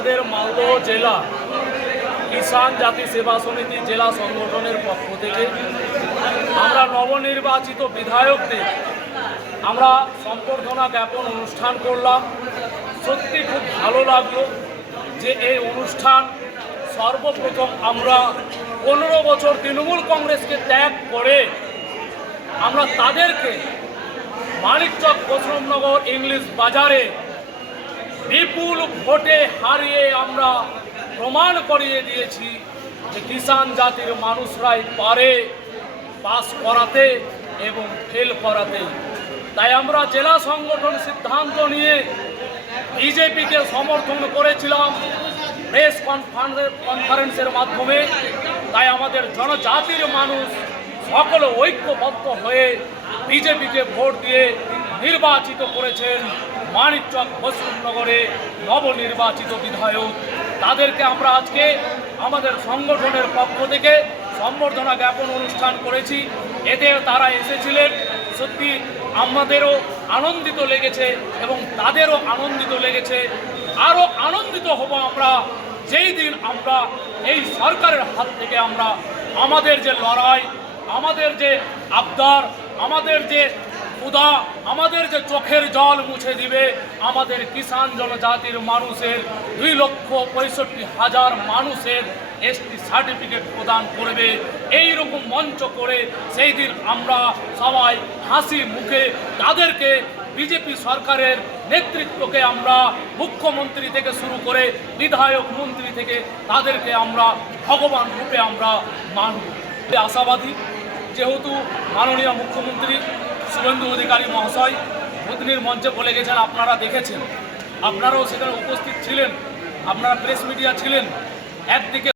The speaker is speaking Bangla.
আমাদের মালদহ জেলা কিষাণ জাতি সেবা সমিতি জেলা সংগঠনের পক্ষ থেকে আমরা নবনির্বাচিত বিধায়কদের আমরা সম্বর্ধনা জ্ঞাপন অনুষ্ঠান করলাম। সত্যি খুব ভালো লাগলো যে এই অনুষ্ঠান সর্বপ্রথম আমরা 15 বছর তৃণমূল কংগ্রেসকে ত্যাগ করে আমরা তাদেরকে মানিকচক বসরামনগর ইংলিশ বাজারে বিপুল ভোটে হারিয়ে আমরা প্রমাণ করিয়ে দিয়েছি যে কিষাণ জাতির মানুষরাই পারে পাস করাতে এবং ফেল করাতে। তাই আমরা জেলা সংগঠন সিদ্ধান্ত নিয়ে বিজেপিকে সমর্থন করেছিলাম প্রেস কনফারেন্সের মাধ্যমে। তাই আমাদের জনজাতির মানুষ সকলে ঐক্যবদ্ধ হয়ে বিজেপিকে ভোট দিয়ে নির্বাচিত করেছেন মানিকচক বসরামনগরে নবনির্বাচিত বিধায়ক। তাদেরকে আমরা আজকে আমাদের সংগঠনের পক্ষ থেকে সম্বর্ধনা জ্ঞাপন অনুষ্ঠান করেছি। এতে তারা এসেছিলেন, সত্যি আমাদেরও আনন্দিত লেগেছে এবং তাদেরও আনন্দিত লেগেছে। আরও আনন্দিত হব আমরা যেই দিন আমরা এই সরকারের হাত থেকে আমরা আমাদের যে লড়াই, আমাদের যে আবদার, আমাদের যে ক্ষুধা, আমাদের যে চোখের জল মুছে দিবে আমাদের কিষাণ জনজাতির মানুষের 2,65,000 মানুষের এসটি সার্টিফিকেট প্রদান করবে, এই রকম মঞ্চ করে সেই দিন আমরা সবাই হাসি মুখে তাদেরকে বিজেপি সরকারের নেতৃত্বকে আমরা মুখ্যমন্ত্রী থেকে শুরু করে বিধায়ক মন্ত্রী থেকে তাদেরকে আমরা ভগবান রূপে আমরা মানব। আশাবাদী, যেহেতু মাননীয় মুখ্যমন্ত্রী শুভেন্দু অধিকারী মহাশয় বুধনির মঞ্চে বলে গেছেন, আপনারা দেখেছেন, আপনারাও সেখানে উপস্থিত ছিলেন, আপনারা প্রেস মিডিয়া ছিলেন। একদিকে